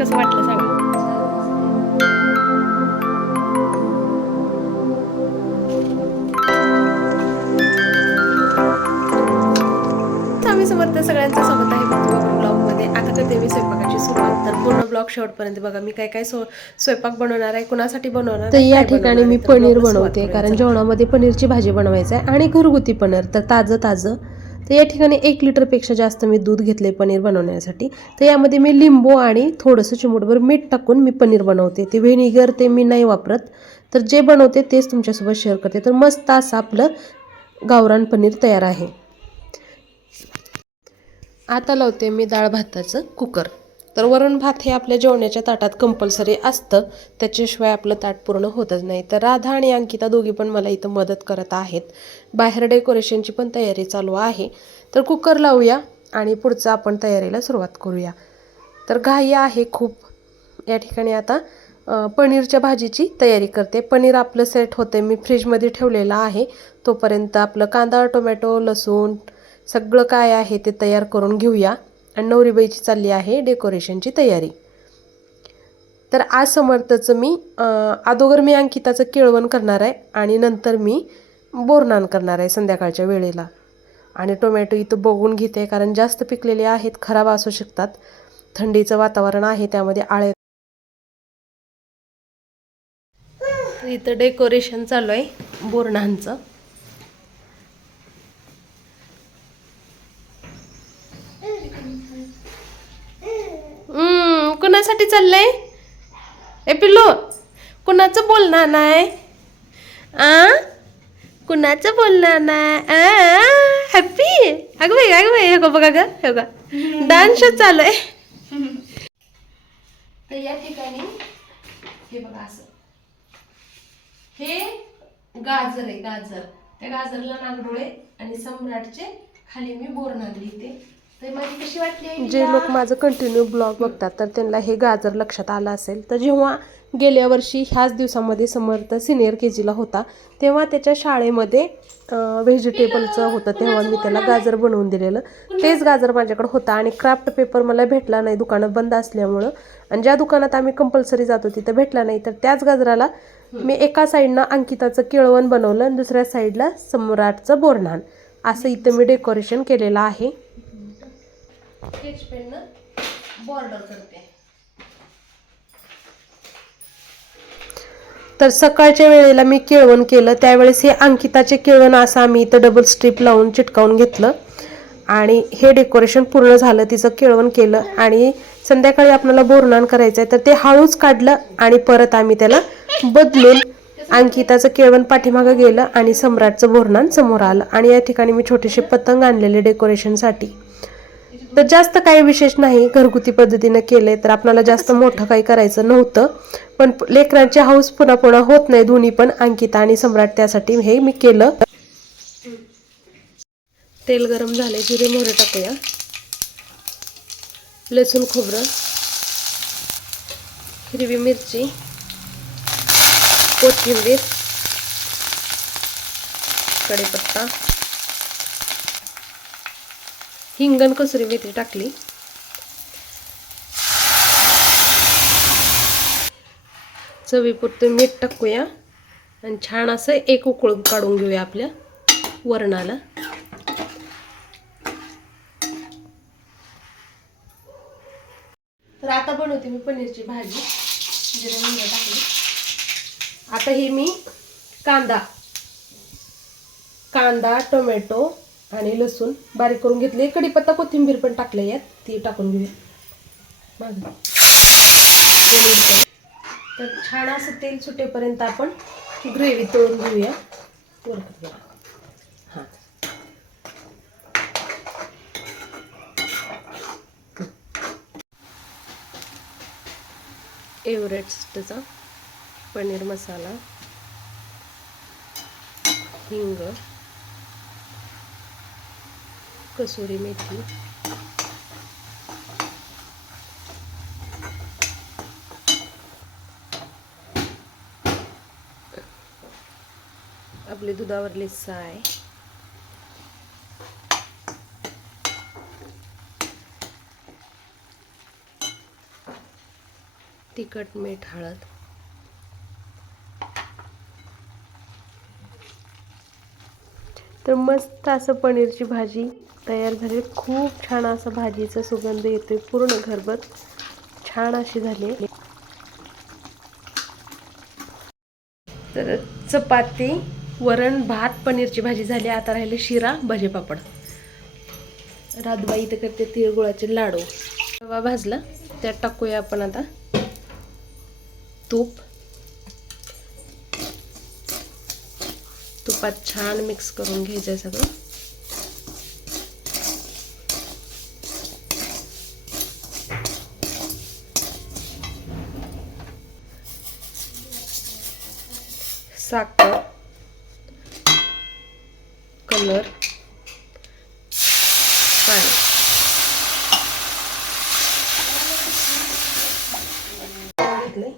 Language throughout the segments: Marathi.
कसं वाटलं सांगा. समर्थ सगळ्यांचं सोबत आहे ब्लॉगमध्ये आता करते मी स्वयंपाकाची सुरुवात तर पूर्ण ब्लॉग शेवटपर्यंत बघा. मी काय काय सो स्वयंपाक बनवणार आहे कुणासाठी बनवणार तर आहे, या ठिकाणी मी तर पनीर बनवते. कारण जेवणामध्ये पनीरची भाजी बनवायचं आहे आणि घरगुती पनीर तर ताजं ताजं. तर या ठिकाणी एक लिटरपेक्षा जास्त मी दूध घेतले पनीर बनवण्यासाठी. तर यामध्ये मी लिंबू आणि थोडंसं चिमूटभर मीठ टाकून मी पनीर बनवते. ते व्हिनेगर ते मी नाही वापरत. तर जे बनवते तेच तुमच्यासोबत शेअर करते. तर मस्त असं आपलं गावरान पनीर तयार आहे. आता लावते मी डाळ भाताचं कुकर. तर वरण भात हे आपल्या जेवणाच्या ताटात कंपल्सरी असतं. त्याच्याशिवाय आपलं ताट पूर्ण होतच नाही. तर राधा आणि अंकिता दोघी पण मला इथं मदत करत आहेत. बाहेर डेकोरेशनची पण तयारी चालू आहे. तर कुकर लावूया आणि पुढचं आपण तयारीला सुरुवात करूया. तर घाई आहे खूप. या ठिकाणी आता पनीरच्या भाजीची तयारी करते. पनीर आपलं सेट होते. मी फ्रीजमध्ये ठेवलेलं आहे. तोपर्यंत आपलं कांदा टोमॅटो लसूण सगळं काय आहे ते तयार करून घेऊया. आणि नवरीबाईची चालली आहे डेकोरेशनची तयारी. तर आज समर्थचं मी अगोदर मी अंकिताचं केळवण करणार आहे आणि नंतर मी बोरनान करणार आहे संध्याकाळच्या वेळेला. आणि टोमॅटो इथं बघून घेते कारण जास्त पिकलेले आहेत खराब असू शकतात. थंडीचं वातावरण आहे त्यामध्ये आळे इथं डेकोरेशन चालू आहे बोरणांचं कुणासाठी चाललंय? ए पिल्लू कुणाचं बोलणार नाही? आ? कुणाचं बोलणार नाही? आ? हॅपी अगं बाई अगं बाई हे बघा ग हे बघा. डान्स चालू आहे. तर या ठिकाणी हे बघा असं. हे गाजर आहे गाजर. त्या गाजरला नागडोळे आणि सम्राटचे खाली मी बोरणार लिहिते जे लोक माझं कंटिन्यू ब्लॉग बघतात तर त्यांना हे गाजर लक्षात आलं असेल. तर जेव्हा गेल्या वर्षी ह्याच दिवसामध्ये समर्थ सिनियर के जीला होता तेव्हा त्याच्या शाळेमध्ये व्हेजिटेबलचं होतं तेव्हा मी त्याला गाजर बनवून दिलेलं. तेच गाजर माझ्याकडे होता आणि क्राफ्ट पेपर मला भेटला नाही दुकानं बंद असल्यामुळं. आणि ज्या दुकानात आम्ही कंपल्सरी जातो तिथं भेटला नाही. तर त्याच गाजराला मी एका साईडनं अंकिताचं केळवण बनवलं आणि दुसऱ्या साईडला सम्राटचं बोरणान असं इथं मी डेकोरेशन केलेलं आहे. स्केच पेननं बॉर्डर करते. तर सकाळच्या वेळेला मी केळवण केलं. त्यावेळेस हे अंकिताचे केळवण असं आम्ही इथं डबल स्ट्रीप लावून चिटकावून घेतलं. आणि हे डेकोरेशन पूर्ण झालं तिचं केळवण केलं. आणि संध्याकाळी आपल्याला बोरणान करायचं आहे तर ते हळूच काढलं आणि परत आम्ही त्याला बदलून अंकिताचं केळवण पाठीमागं गेलं आणि सम्राटचं बोरणान समोर आलं. आणि या ठिकाणी मी छोटेसे पतंग आणलेले डेकोरेशनसाठी तर जास्त काही विशेष नाही. घरगुती पद्धतीनं केले तर आपल्याला जास्त मोठं काही करायचं नव्हतं. पण लेकरांची हाऊस पुन्हा पुन्हा होत नाही. दोन्ही पण अंकिता आणि सम्राट त्यासाठी हे मी केलं. तेल गरम झाले जिरे मोहरे टाकूया. लसूण खोबरं. हिरवी मिरची. कोथिंबीर. कढीपत्ता. हिंगण कसुरी मेथी टाकली? चवीपुरतं मीठ टाकूया आणि छान असं एक उकळ काढून घेऊया आपल्या वरणाला. तर आता बनवते मी पनीरची भाजी. जिरा मोहरी टाकली. आता ही मी कांदा कांदा टोमॅटो आणि लसूण बारीक करून घेतले. कढीपत्ता कोथिंबीर पण टाकले यात ती टाकून घेऊया. तर छान असं तेल सुटेपर्यंत आपण ग्रेव्ही तळून घेऊया. वर कर. हां. एव्हरेस्टचा पनीर मसाला हिंग कसुरी मेथी. आपली दुधावरली साय. तिखट मीठ हळद. तर मस्त असं पनीरची भाजी. तयार झाली खूप छान असं भाजीचा सुगंध येतोय. पूर्ण घरभर छान अशी झाली. तर चपाती वरण भात पनीरची भाजी झाली. आता राहिले शिरा भजे पापड. राधबाई इथं करते तिळगुळाचे लाडू. रवा भाजला. त्यात टाकूया आपण आता तूप. तुपात छान मिक्स करून घ्यायचं आहे सगळं. साखर कलर पाणी घेतलंय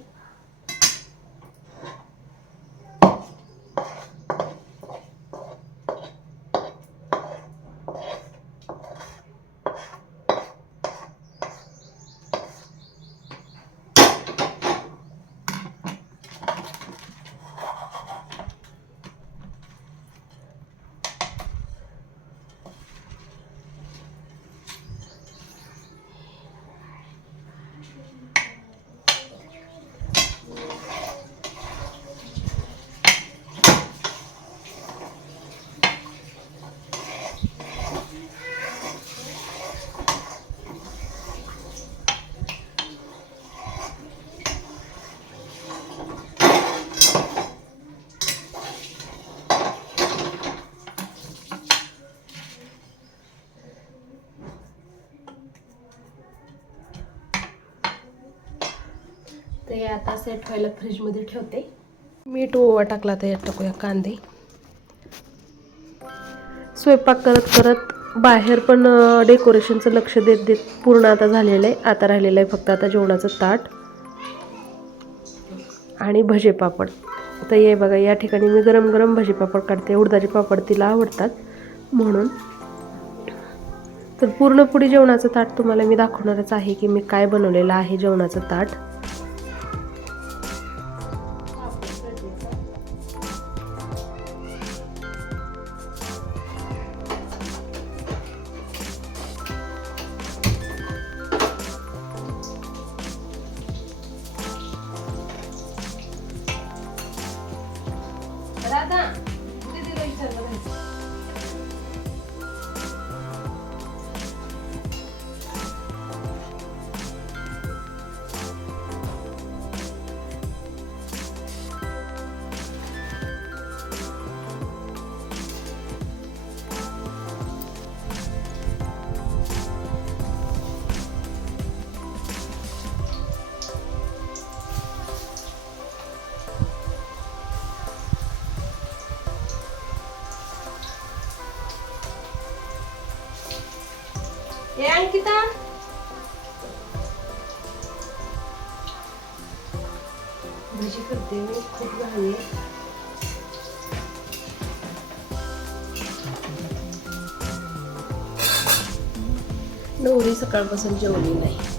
ते हे आता सेट व्हायला फ्रीजमध्ये ठेवते. मीठ ओवा टाकला तर यात टाकूया कांदे. स्वयंपाक करत करत बाहेर पण डेकोरेशनचं लक्ष देत देत पूर्ण आता झालेलं आहे. आता राहिलेलं आहे फक्त आता जेवणाचं ताट आणि भजे पापड. आता ये बघा या ठिकाणी मी गरम गरम भजे पापड काढते. उडदाचे पापड तिला आवडतात म्हणून. तर पूर्ण पुढे जेवणाचं ताट तुम्हाला मी दाखवणारच आहे की मी काय बनवलेलं आहे जेवणाचं ताट. ए अंकिता. भजी करते मी खूप घाण आहे. नवरी सकाळपासून जेवली नाही.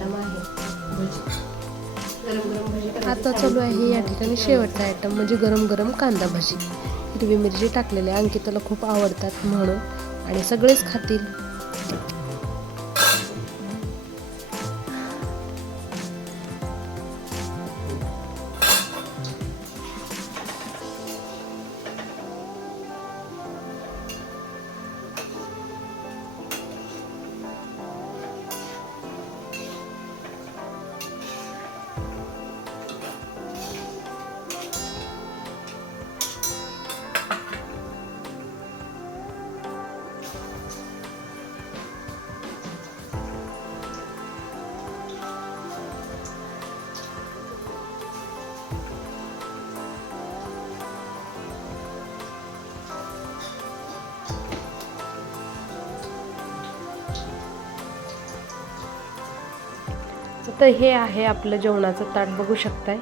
आयटम आहे. गरम गरम भजी आता चालू आहे या ठिकाणी शेवटचा आयटम म्हणजे गरम गरम कांदा भाजी. हिरवी मिरची टाकलेली आहे. अंकिताला खूप आवडतात म्हणून. आणि सगळेच खातील. तर हे आहे आपलं जेवणाचं ताट बघू शकताय.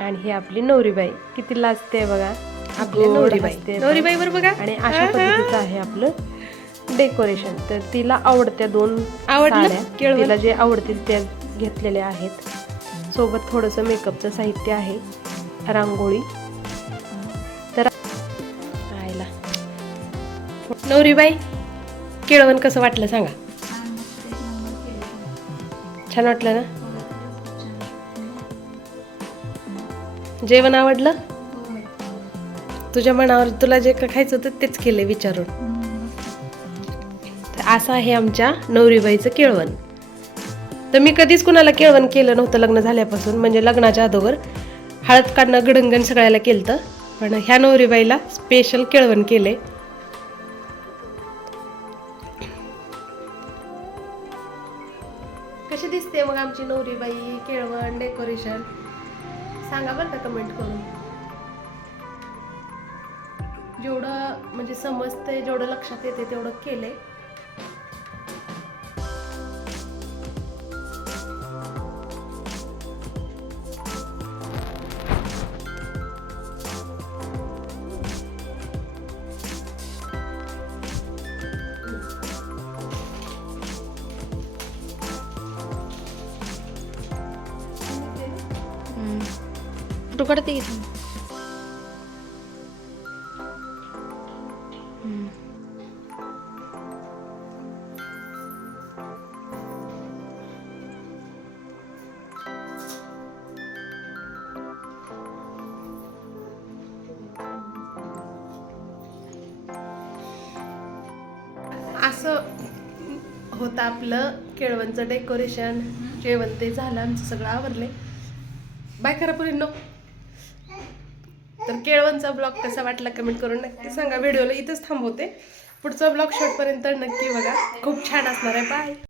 आणि हे आपली नवरीबाई. किती लाजते बघा. आपली गोड नवरीबाई. हसते. नवरीबाई. वर बघा. आणि अशा पद्धतीचं आहे आपलं डेकोरेशन तर तिला आवडत्या दोन आवडलं? साड्या. केळवण? तिला जे आवडतील त्या घेतलेल्या आहेत. सोबत थोडंसं मेकअपचं साहित्य आहे. रांगोळी. तर आयला. नवरीबाई केळवण कसं वाटलं सांगा. छान वाटलं ना? जेवण आवडलं? तुझ्या मनावर तुला जे खायचं होतं तेच केले विचारून. तर असं आहे आमच्या नवरीबाईचं केळवण. तर मी कधीच कुणाला केळवण केलं नव्हतं लग्न झाल्यापासून म्हणजे लग्नाच्या अगोदर. हळद काढणं गडंगण सगळ्याला केलं पण ह्या नवरीबाईला स्पेशल केळवण केले कशी दिसते मग आमची नवरीबाई केळवण डेकोरेशन सांगा बरं का कमेंट करून. जेवढं म्हणजे समजतंय जेवढं लक्षात येते तेवढं केलंय. फोटो काढते असं होतं आपलं केळवणचं डेकोरेशन जेवण ते झालं आमचं सगळं आवरले. बाय खरं पुरींनो. तर केळवणचा ब्लॉग कसा वाटला कमेंट करून नक्की सांगा. व्हिडिओला इथंच थांबवते. पुढचा ब्लॉग शॉर्टपर्यंत नक्की बघा. खूप छान असणार आहे. बाय